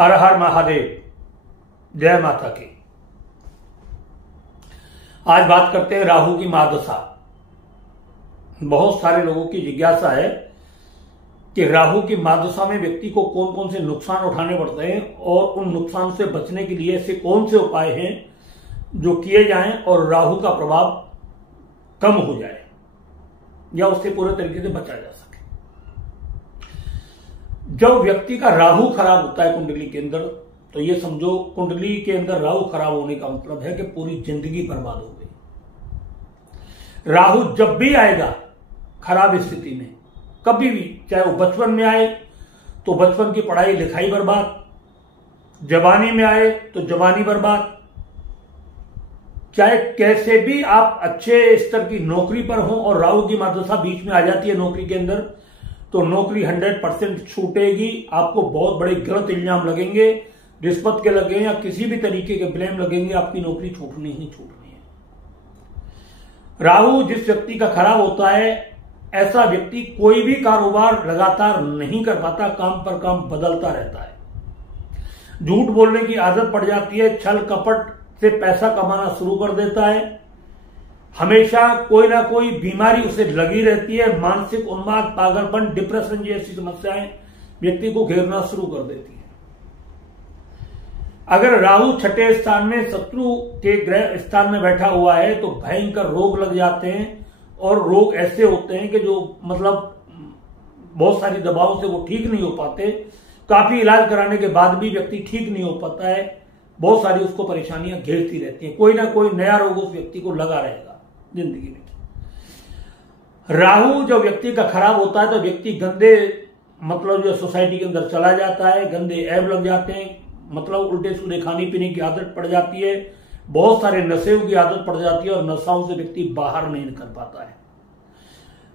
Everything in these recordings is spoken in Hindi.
हर हर महादेव, जय माता की। आज बात करते हैं राहु की महादशा। बहुत सारे लोगों की जिज्ञासा है कि राहु की महादशा में व्यक्ति को कौन कौन से नुकसान उठाने पड़ते हैं और उन नुकसान से बचने के लिए ऐसे कौन से उपाय हैं जो किए जाएं और राहु का प्रभाव कम हो जाए या उससे पूरे तरीके से बचा जा सके। जब व्यक्ति का राहु खराब होता है कुंडली के अंदर, तो ये समझो कुंडली के अंदर राहु खराब होने का मतलब है कि पूरी जिंदगी बर्बाद हो गई। राहु जब भी आएगा खराब स्थिति में, कभी भी, चाहे वो बचपन में आए तो बचपन की पढ़ाई लिखाई बर्बाद, जवानी में आए तो जवानी बर्बाद, चाहे कैसे भी आप अच्छे स्तर की नौकरी पर हो और राहु की महादशा बीच में आ जाती है नौकरी के अंदर, तो नौकरी 100% छूटेगी। आपको बहुत बड़े गलत इल्जाम लगेंगे, रिश्वत के लगे या किसी भी तरीके के ब्लेम लगेंगे, आपकी नौकरी छूटनी ही छूटनी है। राहु जिस व्यक्ति का खराब होता है, ऐसा व्यक्ति कोई भी कारोबार लगातार नहीं कर पाता, काम पर काम बदलता रहता है। झूठ बोलने की आदत पड़ जाती है, छल कपट से पैसा कमाना शुरू कर देता है, हमेशा कोई ना कोई बीमारी उसे लगी रहती है, मानसिक उन्माद, पागलपन, डिप्रेशन जैसी समस्याएं व्यक्ति को घेरना शुरू कर देती है। अगर राहु छठे स्थान में शत्रु के ग्रह स्थान में बैठा हुआ है तो भयंकर रोग लग जाते हैं, और रोग ऐसे होते हैं कि जो मतलब बहुत सारी दवाओं से वो ठीक नहीं हो पाते। काफी इलाज कराने के बाद भी व्यक्ति ठीक नहीं हो पाता है, बहुत सारी उसको परेशानियां घेरती रहती हैं, कोई ना कोई नया रोग उस व्यक्ति को लगा रहेगा जिंदगी में। राहु जब व्यक्ति का खराब होता है तो व्यक्ति गंदे मतलब जो सोसाइटी के अंदर चला जाता है, गंदे ऐब लग जाते हैं, मतलब उल्टे सुल्टे खाने पीने की आदत पड़ जाती है, बहुत सारे नशेओं की आदत पड़ जाती है और नशाओं से व्यक्ति बाहर नहीं निकल पाता है।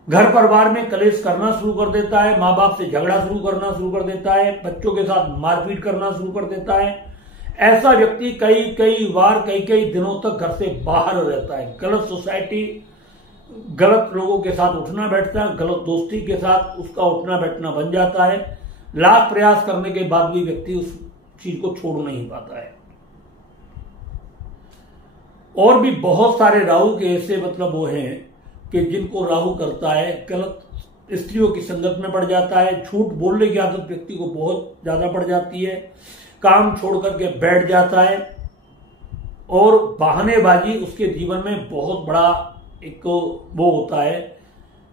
घर परिवार में कलेश करना शुरू कर देता है, माँ बाप से झगड़ा शुरू करना शुरू कर देता है, बच्चों के साथ मारपीट करना शुरू कर देता है। ऐसा व्यक्ति कई बार कई दिनों तक घर से बाहर रहता है। गलत सोसाइटी, गलत लोगों के साथ उठना बैठता है, गलत दोस्ती के साथ उसका उठना बैठना बन जाता है। लाख प्रयास करने के बाद भी व्यक्ति उस चीज को छोड़ नहीं पाता है। और भी बहुत सारे राहु के ऐसे मतलब वो हैं कि जिनको राहु करता है, गलत स्त्रियों की संगत में पड़ जाता है, झूठ बोलने की आदत व्यक्ति को बहुत ज्यादा पड़ जाती है, काम छोड़ करके बैठ जाता है, और बहानेबाजी उसके जीवन में बहुत बड़ा एक वो होता है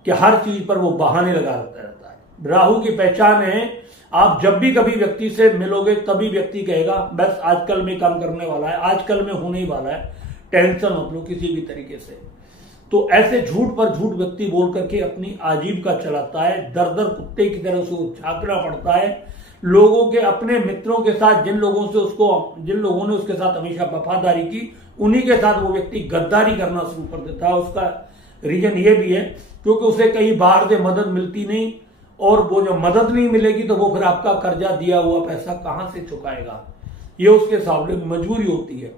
कि हर चीज पर वो बहाने लगाता रहता है। राहु की पहचान है, आप जब भी कभी व्यक्ति से मिलोगे तभी व्यक्ति कहेगा बस आजकल में काम करने वाला है, आजकल में होने ही वाला है, टेंशन मत लो किसी भी तरीके से। तो ऐसे झूठ पर झूठ व्यक्ति बोल करके अपनी आजीविका चलाता है, दर दर कुत्ते की तरह से झांकना पड़ता है। लोगों के अपने मित्रों के साथ जिन लोगों ने उसके साथ हमेशा वफादारी की, उन्हीं के साथ वो व्यक्ति गद्दारी करना शुरू कर देता है। उसका रीजन ये भी है क्योंकि उसे कहीं बाहर से मदद मिलती नहीं, और वो जो मदद नहीं मिलेगी तो वो फिर आपका कर्जा दिया हुआ पैसा कहां से चुकाएगा, ये उसके सामने मजबूरी होती है।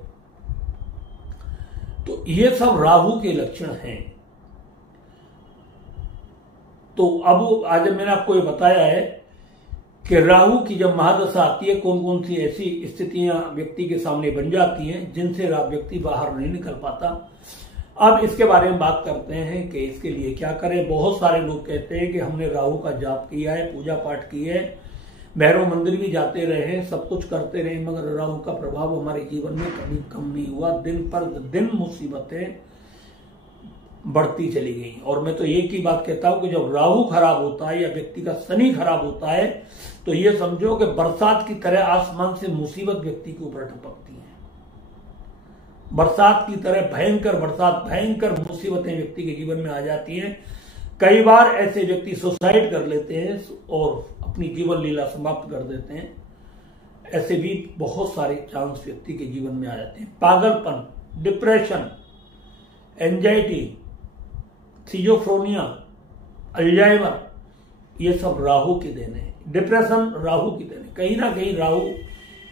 तो ये सब राहु के लक्षण हैं। तो अब आज मैंने आपको ये बताया है कि राहु की जब महादशा आती है, कौन कौन सी ऐसी स्थितियां व्यक्ति के सामने बन जाती हैं जिनसे व्यक्ति बाहर नहीं निकल पाता। अब इसके बारे में बात करते हैं कि इसके लिए क्या करें। बहुत सारे लोग कहते हैं कि हमने राहु का जाप किया है, पूजा पाठ की है, भैरव मंदिर भी जाते रहे, सब कुछ करते रहे, मगर राहु का प्रभाव हमारे जीवन में कभी कम नहीं हुआ। दिन पर दिन मुसीबतें बढ़ती चली गई। और मैं तो एक ही बात कहता हूं कि जब राहु खराब होता है या व्यक्ति का शनि खराब होता है तो ये समझो कि बरसात की तरह आसमान से मुसीबत व्यक्ति के ऊपर टपकती है। बरसात की तरह भयंकर बरसात, भयंकर मुसीबतें व्यक्ति के जीवन में आ जाती हैं। कई बार ऐसे व्यक्ति सुसाइड कर लेते हैं और अपनी जीवन लीला समाप्त कर देते हैं। ऐसे भी बहुत सारे चांस व्यक्ति के जीवन में आ जाते हैं। पागलपन, डिप्रेशन, एंजाइटी, सिजोफ्रेनिया, अल्जाइमर, ये सब राहु की देन है। डिप्रेशन राहु की देन है। कहीं ना कहीं राहु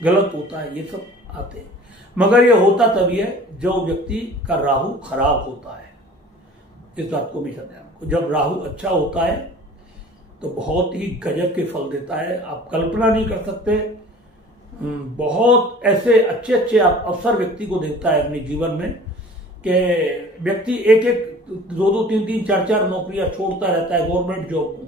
गलत होता है, ये सब आते हैं। मगर ये होता तभी है जो व्यक्ति का राहु खराब होता है। इस बात को हमेशा ध्यान रखो। जब राहु अच्छा होता है तो बहुत ही गजब के फल देता है। आप कल्पना नहीं कर सकते बहुत ऐसे अच्छे अच्छे अवसर व्यक्ति को देता है अपने जीवन में कि व्यक्ति एक एक दो दो तीन तीन चार चार नौकरियां छोड़ता रहता है गवर्नमेंट जॉब को,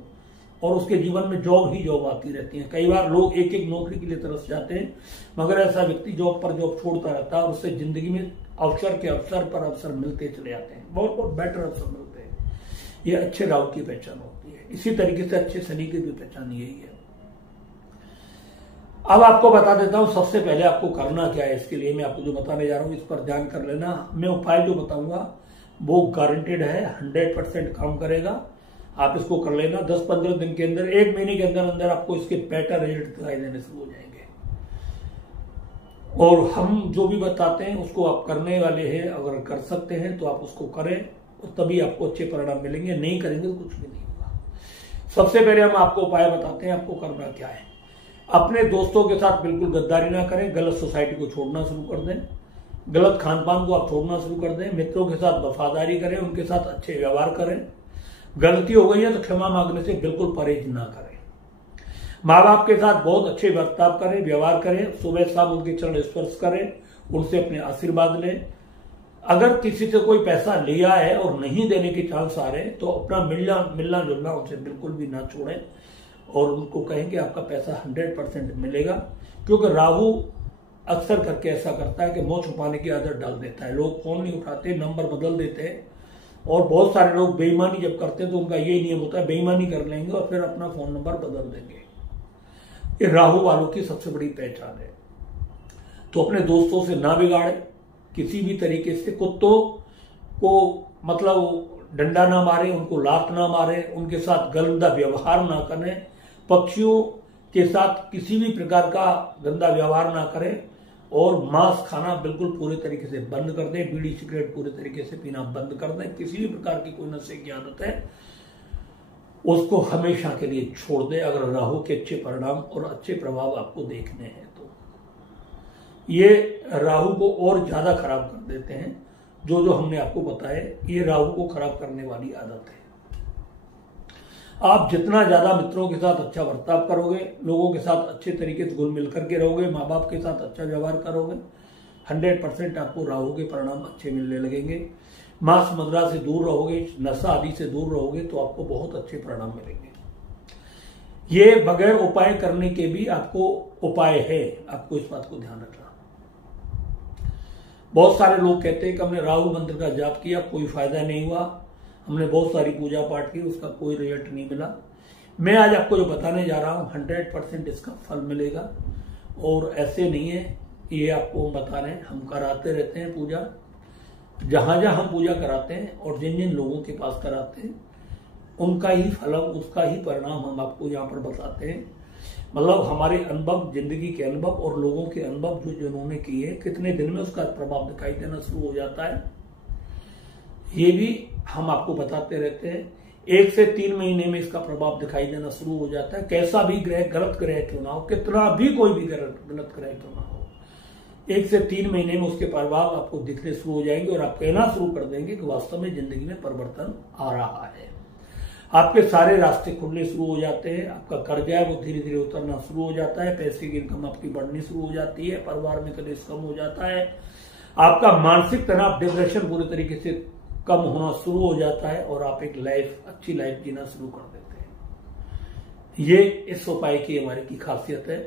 और उसके जीवन में जॉब ही जॉब आती रहती है। कई बार लोग एक एक नौकरी के लिए तरस जाते हैं, मगर ऐसा व्यक्ति जॉब पर जॉब छोड़ता रहता है और उससे जिंदगी में अवसर के अवसर पर अवसर मिलते चले जाते हैं, बहुत बहुत बेटर अवसर मिलते हैं। ये अच्छे राहु की पहचान होती है। इसी तरीके से अच्छे शनि की भी पहचान यही है। अब आपको बता देता हूं सबसे पहले आपको करना क्या है। इसके लिए मैं आपको जो बताने जा रहा हूं इस पर ध्यान कर लेना। मैं उपाय जो बताऊंगा वो गारंटेड है, 100% काम करेगा। आप इसको कर लेना 10-15 दिन के अंदर, 1 महीने के अंदर अंदर आपको इसके बेटर रिजल्ट दिखाई देने शुरू हो जाएंगे। और हम जो भी बताते हैं उसको आप करने वाले हैं, अगर कर सकते हैं तो आप उसको करें और तभी आपको अच्छे परिणाम मिलेंगे, नहीं करेंगे तो कुछ भी नहीं होगा। सबसे पहले हम आपको उपाय बताते हैं आपको करना क्या है। अपने दोस्तों के साथ बिल्कुल गद्दारी ना करें, गलत सोसाइटी को छोड़ना शुरू कर दें, गलत खान पान को आप छोड़ना शुरू कर दें, मित्रों के साथ वफादारी करें, उनके साथ अच्छे व्यवहार करें। गलती हो गई है तो क्षमा मांगने से बिल्कुल परहेज ना करें। माँ बाप के साथ बहुत अच्छे बर्ताव करें, व्यवहार करें, सुबह शाम उनके चरण स्पर्श करें, उनसे अपने आशीर्वाद लें। अगर किसी से कोई पैसा लिया है और नहीं देने के चांस आ रहे हैं तो अपना मिलना जुलना उनसे बिल्कुल भी ना छोड़ें और उनको कहें कि आपका पैसा 100% मिलेगा। क्योंकि राहु अक्सर करके ऐसा करता है कि मुंह छुपाने की आदत डाल देता है। लोग फोन नहीं उठाते, नंबर बदल देते हैं, और बहुत सारे लोग बेईमानी जब करते हैं तो उनका यही नियम होता है बेईमानी कर लेंगे और फिर अपना फोन नंबर बदल देंगे। ये राहु वालों की सबसे बड़ी पहचान है। तो अपने दोस्तों से ना बिगाड़े किसी भी तरीके से। कुत्तों को मतलब डंडा ना मारे, उनको लात ना मारे, उनके साथ गंदा व्यवहार ना करें, पक्षियों के साथ किसी भी प्रकार का गंदा व्यवहार ना करें, और मांस खाना बिल्कुल पूरे तरीके से बंद कर दें, बीड़ी सिगरेट पूरे तरीके से पीना बंद कर दें। किसी भी प्रकार की कोई नशे की आदत है उसको हमेशा के लिए छोड़ दें, अगर राहु के अच्छे परिणाम और अच्छे प्रभाव आपको देखने हैं तो। ये राहु को और ज्यादा खराब कर देते हैं। जो हमने आपको बताया ये राहु को खराब करने वाली आदत है। आप जितना ज्यादा मित्रों के साथ अच्छा बर्ताव करोगे, लोगों के साथ अच्छे तरीके से घुल मिल करके रहोगे, माँ बाप के साथ अच्छा व्यवहार करोगे, 100% आपको राहु के परिणाम अच्छे मिलने लगेंगे। मांस मदिरा से दूर रहोगे, नशा आदि से दूर रहोगे तो आपको बहुत अच्छे परिणाम मिलेंगे। ये बगैर उपाय करने के भी आपको उपाय है, आपको इस बात को ध्यान रखना। बहुत सारे लोग कहते हैं कि हमने राहु मंत्र का जाप किया, कोई फायदा नहीं हुआ, हमने बहुत सारी पूजा पाठ की, उसका कोई रिजल्ट नहीं मिला। मैं आज आपको जो बताने जा रहा हूं 100% इसका फल मिलेगा। और ऐसे नहीं है, ये आपको बता रहे हैं, हम कराते रहते हैं पूजा। जहां जहां हम पूजा कराते हैं और जिन जिन लोगों के पास कराते हैं उनका ही फल, उसका ही परिणाम हम आपको यहाँ पर बताते हैं। मतलब हमारे अनुभव, जिंदगी के अनुभव और लोगों के अनुभव जो जिन्होंने किए, कितने दिन में उसका प्रभाव दिखाई देना शुरू हो जाता है, ये भी हम आपको बताते रहते हैं। 1 से 3 महीने में इसका प्रभाव दिखाई देना शुरू हो जाता है। कैसा भी ग्रह, गलत ग्रह क्यों ना हो, कितना भी कोई भी गलत ग्रह क्यों ना हो, 1 से 3 महीने में उसके प्रभाव आपको दिखने शुरू हो जाएंगे और आप कहना शुरू कर देंगे कि वास्तव में जिंदगी में परिवर्तन आ रहा है। आपके सारे रास्ते खुलने शुरू हो जाते हैं, आपका कर्जा है वो धीरे धीरे उतरना शुरू हो जाता है, पैसे की इनकम आपकी बढ़नी शुरू हो जाती है, परिवार में कलेश कम हो जाता है, आपका मानसिक तनाव, डिप्रेशन पूरे तरीके से कम होना शुरू हो जाता है और आप एक अच्छी लाइफ जीना शुरू कर देते हैं। ये इस उपाय की हमारे की खासियत है।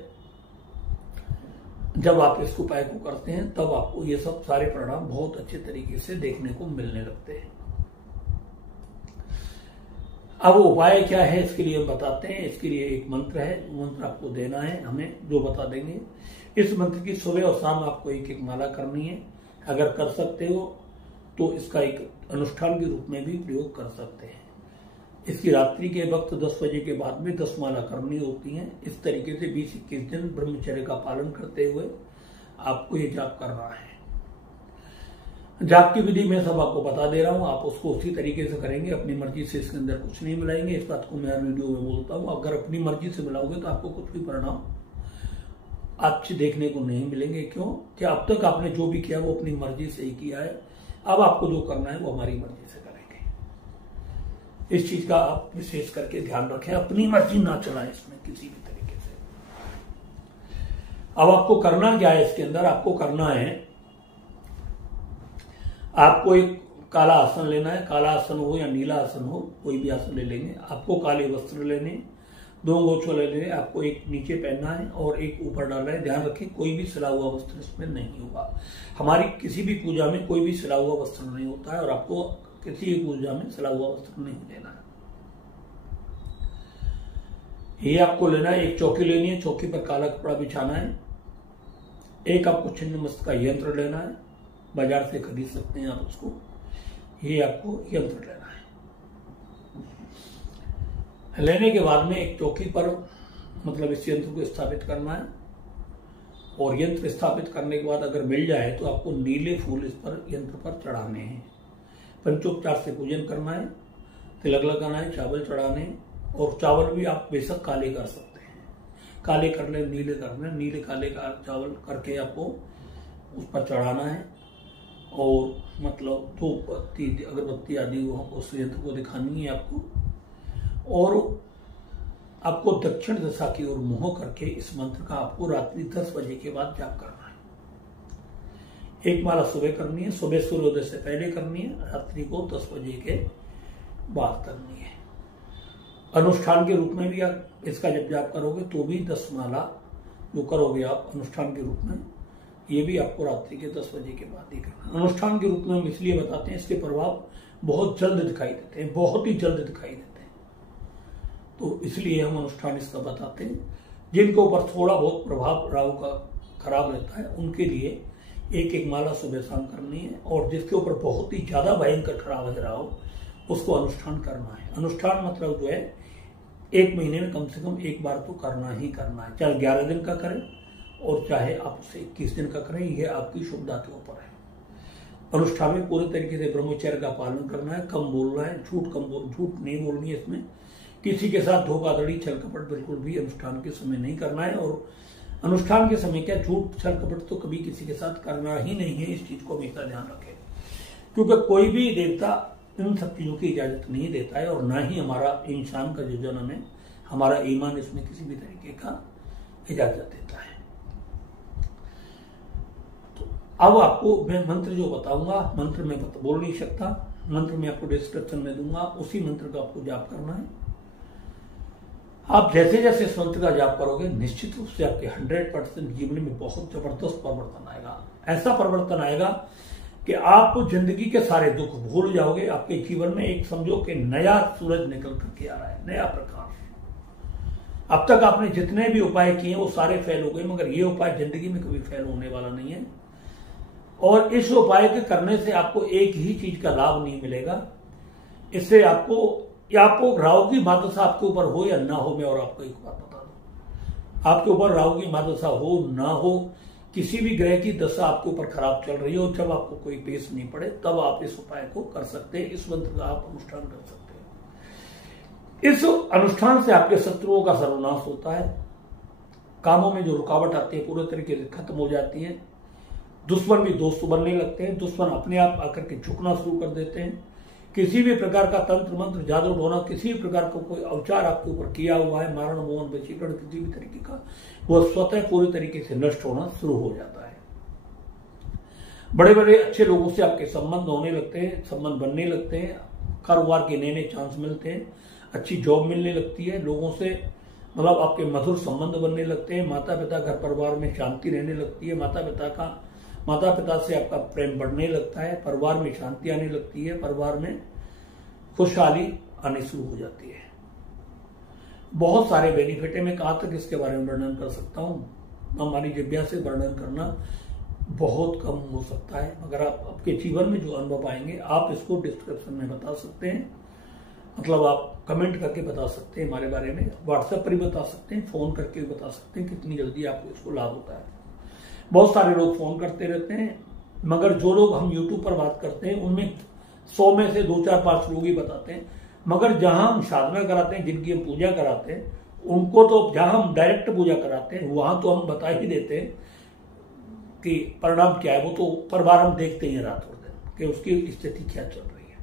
जब आप इस उपाय को करते हैं तब आपको ये सब सारे परिणाम बहुत अच्छे तरीके से देखने को मिलने लगते हैं। अब उपाय क्या है इसके लिए हम बताते हैं। इसके लिए एक मंत्र है, मंत्र आपको देना है, हमें जो बता देंगे। इस मंत्र की सुबह और शाम आपको एक एक माला करनी है। अगर कर सकते हो तो इसका एक अनुष्ठान के रूप में भी प्रयोग कर सकते हैं। इसकी रात्रि के वक्त 10 बजे के बाद में 10 माला करनी होती हैं। इस तरीके से 20-21 दिन ब्रह्मचर्य का पालन करते हुए आपको ये जाप करना है। जाप की विधि मैं सब आपको बता दे रहा हूं, आप उसको उसी तरीके से करेंगे। अपनी मर्जी से इसके अंदर कुछ नहीं मिलाएंगे, इस बात को मैं हर वीडियो में बोलता हूं। अगर अपनी मर्जी से मिलाओगे तो आपको कुछ भी परिणाम अच्छे देखने को नहीं मिलेंगे। क्यों कि अब तक आपने जो भी किया वो अपनी मर्जी से ही किया है। अब आपको जो करना है वो हमारी मर्जी से करेंगे। इस चीज का आप विशेष करके ध्यान रखें, अपनी मर्जी ना चलाएं इसमें किसी भी तरीके से। अब आपको करना क्या है, इसके अंदर आपको करना है, आपको एक काला आसन लेना है। काला आसन हो या नीला आसन हो, कोई भी आसन ले लेंगे। आपको काले वस्त्र लेने, 2 गोछो ले लेने, आपको एक नीचे पहनना है और एक ऊपर डालना है। ध्यान रखें कोई भी सिला हुआ वस्त्र इसमें नहीं होगा। हमारी किसी भी पूजा में कोई भी सिला हुआ वस्त्र नहीं होता है और आपको किसी भी पूजा में सिला हुआ वस्त्र नहीं लेना है। ये आपको लेना है। एक चौकी लेनी है, चौकी पर काला कपड़ा बिछाना है। एक आपको छिन्नमस्तिका का यंत्र लेना है, बाजार से खरीद सकते हैं आप उसको। ये आपको यंत्र लेना है। लेने के बाद में एक चौकी पर मतलब इस यंत्र को स्थापित करना है और यंत्र स्थापित करने के बाद अगर मिल जाए तो आपको नीले फूल इस पर यंत्र पर चढ़ाने हैं। पंचोपचार से पूजन करना है, तिलक लगाना है, चावल चढ़ाने, और चावल भी आप बेशक काले कर सकते हैं। काले कर ले, नीले कर ले, नीले काले का चावल करके आपको उस पर चढ़ाना है और मतलब धूप बत्ती अगरबत्ती आदि वो उस यंत्र को दिखानी है आपको। और आपको दक्षिण दिशा की ओर मुंह करके इस मंत्र का आपको रात्रि 10 बजे के बाद जाप करना है। एक माला सुबह करनी है, सुबह सूर्योदय से पहले करनी है, रात्रि को 10 बजे के बाद करनी है। अनुष्ठान के रूप में भी आप इसका जब जाप करोगे तो भी 10 माला जो करोगे आप अनुष्ठान के रूप में, ये भी आपको रात्रि के 10 बजे के बाद ही करना। अनुष्ठान के रूप में हम इसलिए बताते हैं, इसके प्रभाव बहुत जल्द दिखाई देते हैं, बहुत ही जल्द दिखाई देते हैं, तो इसलिए हम अनुष्ठान इसका बताते हैं। जिनके ऊपर थोड़ा बहुत प्रभाव राहु का खराब रहता है उनके लिए एक एक माला सुबह शाम करनी है, और जिसके ऊपर बहुत ही ज्यादा भयंकर खराब है राहु, उसको अनुष्ठान करना है। अनुष्ठान मतलब जो है 1 महीने में कम से कम एक बार तो करना ही करना है, चाहे 11 दिन का करें और चाहे आप उसे 21 दिन का करें, यह आपकी शुभता के ऊपर है। अनुष्ठान में पूरे तरीके से ब्रह्मचर्य का पालन करना है, कम बोलना है, झूठ नहीं बोलनी है। इसमें किसी के साथ धोखाधड़ी छल कपट बिल्कुल भी अनुष्ठान के समय नहीं करना है। और अनुष्ठान के समय क्या झूठ छल कपट तो कभी किसी के साथ करना ही नहीं है, इस चीज को हमेशा ध्यान रखें, क्योंकि कोई भी देवता इन सब चीजों की इजाजत नहीं देता है और ना ही हमारा इंसान का जो जन्म है, हमारा ईमान इसमें किसी भी तरीके का इजाजत देता है। तो अब आपको मैं मंत्र जो बताऊंगा, मंत्र में बोल नहीं सकता, मंत्र में आपको डिस्क्रिप्शन में दूंगा, उसी मंत्र का आपको जाप करना है। आप जैसे जैसे इस मंत्र का जाप करोगे निश्चित रूप से आपके 100% जीवन में बहुत जबरदस्त परिवर्तन आएगा। ऐसा परिवर्तन आएगा कि आप जिंदगी के सारे दुख भूल जाओगे। आपके जीवन में एक समझो कि नया सूरज निकल करके आ रहा है, नया प्रकाश। अब तक आपने जितने भी उपाय किए वो सारे फेल हो गए, मगर ये उपाय जिंदगी में कभी फेल होने वाला नहीं है। और इस उपाय के करने से आपको एक ही चीज का लाभ नहीं मिलेगा, इससे आपको राहु की महादशा आपके ऊपर हो या ना हो, मैं और आपको एक बात बता दूं, आपके ऊपर राहु की महादशा हो ना हो, किसी भी ग्रह की दशा आपके ऊपर खराब चल रही हो, जब आपको कोई पेश नहीं पड़े तब आप इस उपाय को कर सकते हैं, इस मंत्र का आप अनुष्ठान कर सकते हैं। इस अनुष्ठान से आपके शत्रुओं का सर्वनाश होता है, कामों में जो रुकावट आती है पूरे तरीके से खत्म हो जाती है, दुश्मन भी दोस्त बनने लगते हैं, दुश्मन अपने आप आकर के झुकना शुरू कर देते हैं। किसी भी प्रकार का तंत्र मंत्र जादू टोना, किसी भी प्रकार का कोई अवचार आपके ऊपर किया हुआ है, मारण मोहन वशीकरण किसी भी तरीके का, वह स्वतः पूरी तरीके से नष्ट होना शुरू हो जाता है। बड़े बड़े अच्छे लोगों से आपके संबंध होने लगते हैं, संबंध बनने लगते हैं, कारोबार के नए नए चांस मिलते हैं, अच्छी जॉब मिलने लगती है, लोगों से मतलब आपके मधुर संबंध बनने लगते हैं, माता पिता घर परिवार में शांति रहने लगती है, माता पिता से आपका प्रेम बढ़ने लगता है, परिवार में शांति आने लगती है, परिवार में खुशहाली आनी शुरू हो जाती है। बहुत सारे बेनिफिट है, मैं कहां तक इसके बारे में वर्णन कर सकता हूं, हमारी जिज्ञासा से वर्णन करना बहुत कम हो सकता है, मगर आप आपके जीवन में जो अनुभव पाएंगे आप इसको डिस्क्रिप्शन में बता सकते हैं, मतलब आप कमेंट करके बता सकते हैं हमारे बारे में, व्हाट्सएप पर भी बता सकते हैं, फोन करके भी बता सकते हैं कितनी जल्दी आपको इसको लाभ होता है। बहुत सारे लोग फोन करते रहते हैं, मगर जो लोग हम यूट्यूब पर बात करते हैं उनमें 100 में से 2, 4, 5 लोग ही बताते हैं, मगर जहां हम साधना कराते हैं, जिनकी हम पूजा कराते हैं, उनको तो जहां हम डायरेक्ट पूजा कराते हैं वहां तो हम बता ही देते हैं कि परिणाम क्या है, वो तो परिवार हम देखते ही रात और दिन कि उसकी स्थिति क्या चल रही है।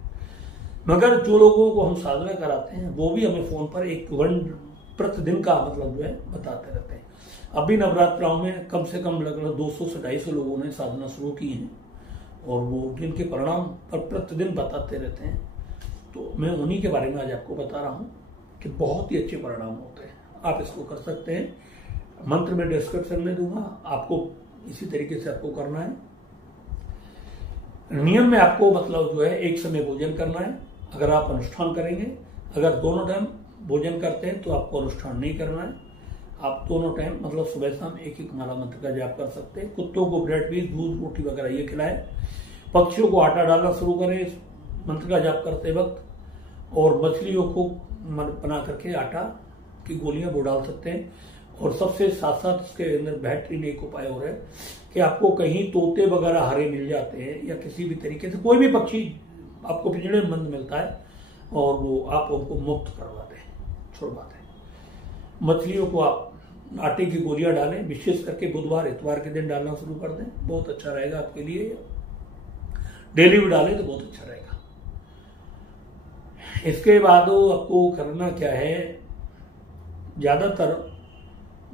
मगर जो लोगों को हम साधना कराते हैं वो भी हमें फोन पर एक प्रतिदिन का मतलब जो है बताते रहते हैं। अभी नवरात्राओं में कम से कम लगभग 200 से 250 लोगों ने साधना शुरू की है और वो जिनके परिणाम पर प्रतिदिन बताते रहते हैं। तो मैं उन्हीं के बारे में आज आपको बता रहा हूँ कि बहुत ही अच्छे परिणाम होते हैं। आप इसको कर सकते हैं, मंत्र में डिस्क्रिप्शन में दूंगा, आपको इसी तरीके से आपको करना है। नियम में आपको मतलब जो है एक समय भोजन करना है अगर आप अनुष्ठान करेंगे। अगर दोनों टाइम भोजन करते हैं तो आपको अनुष्ठान नहीं करना है। आप दोनों टाइम मतलब सुबह शाम एक एक माला मंत्र का जाप कर सकते हैं। कुत्तों को ब्रेड पीस, दूध, रोटी वगैरह ये खिलाएं। पक्षियों को आटा डालना शुरू करें इस मंत्र का जाप करते वक्त, और मछलियों को बना करके आटा की गोलियां वो डाल सकते हैं। और सबसे साथ साथ इसके अंदर बेहतरीन एक उपाय हो रहा है कि आपको कहीं तोते वगैरह हरे मिल जाते हैं या किसी भी तरीके से कोई भी पक्षी आपको पिंजड़े में बंद मिलता है और वो आप उनको मुक्त करवाते हैं, छुड़वाते हैं। मछलियों को आप आटे की गोलियां डालें, विशेष करके बुधवार इतवार के दिन डालना शुरू कर दें, बहुत अच्छा रहेगा आपके लिए। डेली भी डालें तो बहुत अच्छा रहेगा। इसके बाद आपको करना क्या है, ज्यादातर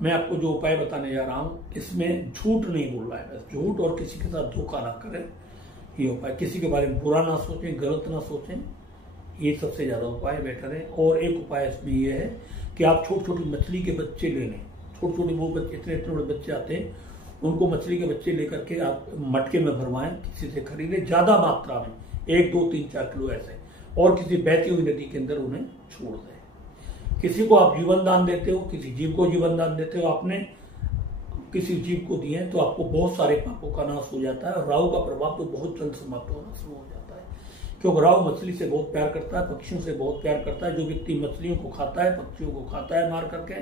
मैं आपको जो उपाय बताने जा रहा हूं इसमें झूठ नहीं बोलना है, बस झूठ और किसी के साथ धोखा ना करें, ये उपाय। किसी के बारे में बुरा ना सोचें, गलत ना सोचें, ये सबसे ज्यादा उपाय बेटर है। और एक उपाय इसमें ये है कि आप छोटी छोटी मछली के बच्चे ले लें। छोटे छोटे वो बच्चे, इतने इतने बड़े बच्चे आते हैं, उनको मछली के बच्चे लेकर के आप मटके में भरवाएं, किसी से खरीदें ज्यादा मात्रा में, 1, 2, 3, 4 किलो ऐसे, और किसी बहती हुई नदी के अंदर उन्हें छोड़ दें। किसी को आप जीवन दान देते हो, किसी जीव को जीवन दान देते हो, आपने किसी जीव को दिए तो आपको बहुत सारे पापों का नाश हो जाता है और राहु का प्रभाव तो बहुत जल्द समाप्त होना शुरू हो जाता है। क्योंकि राहु मछली से बहुत प्यार करता है, पक्षियों से बहुत प्यार करता है। जो व्यक्ति मछलियों को खाता है, पक्षियों को खाता है मार करके,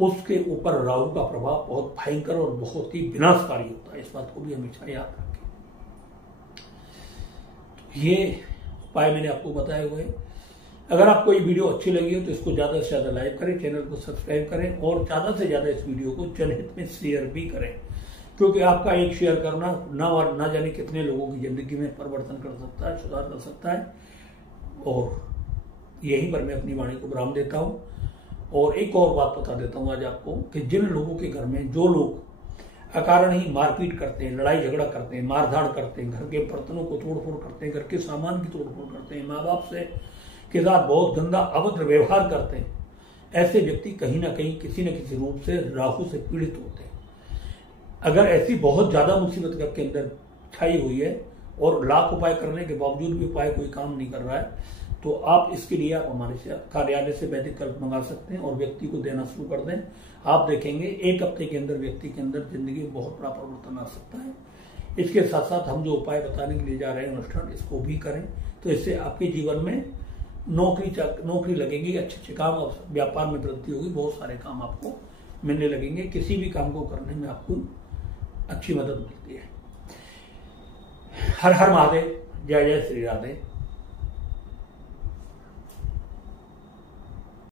उसके ऊपर राहु का प्रभाव बहुत भयंकर और बहुत ही विनाशकारी होता है। इस बात को भी हमेशा याद रखें। ये उपाय मैंने आपको बताए हुए। अगर आपको ये वीडियो अच्छी लगी हो तो इसको ज्यादा से ज्यादा लाइक करें, चैनल को सब्सक्राइब करें और ज्यादा से ज्यादा इस वीडियो को जनहित में शेयर भी करें, क्योंकि आपका एक शेयर करना ना जाने कितने लोगों की जिंदगी में परिवर्तन कर सकता है, सुधार कर सकता है। और यहीं पर मैं अपनी वाणी को विराम देता हूं। और एक और बात बता देता हूं आज आपको कि जिन लोगों के घर में जो लोग अकारण ही मारपीट करते हैं, लड़ाई झगड़ा करते हैं, मारधाड़ करते हैं, घर के बर्तनों को तोड़फोड़ करते हैं, घर के सामान की तोड़फोड़ करते हैं, माँ बाप से के साथ बहुत गंदा अभद्र व्यवहार करते हैं, ऐसे व्यक्ति कहीं ना कहीं किसी न किसी रूप से राहु से पीड़ित होते हैं। अगर ऐसी बहुत ज्यादा मुसीबत घर के अंदर छाई हुई है और लाख उपाय करने के बावजूद भी उपाय कोई काम नहीं कर रहा है, तो आप इसके लिए आप हमारे से कार्यालय से वैदिक कल्प मंगा सकते हैं और व्यक्ति को देना शुरू कर दें। आप देखेंगे 1 हफ्ते के अंदर व्यक्ति के अंदर जिंदगी में बहुत बड़ा परिवर्तन आ सकता है। इसके साथ साथ हम जो उपाय बताने के लिए जा रहे हैं अनुष्ठान, इसको भी करें तो इससे आपके जीवन में नौकरी लगेगी, अच्छे अच्छे काम, व्यापार में वृद्धि होगी, बहुत सारे काम आपको मिलने लगेंगे। किसी भी काम को करने में आपको अच्छी मदद मिलती है। हर हर महादेव, जय जय श्री राधे।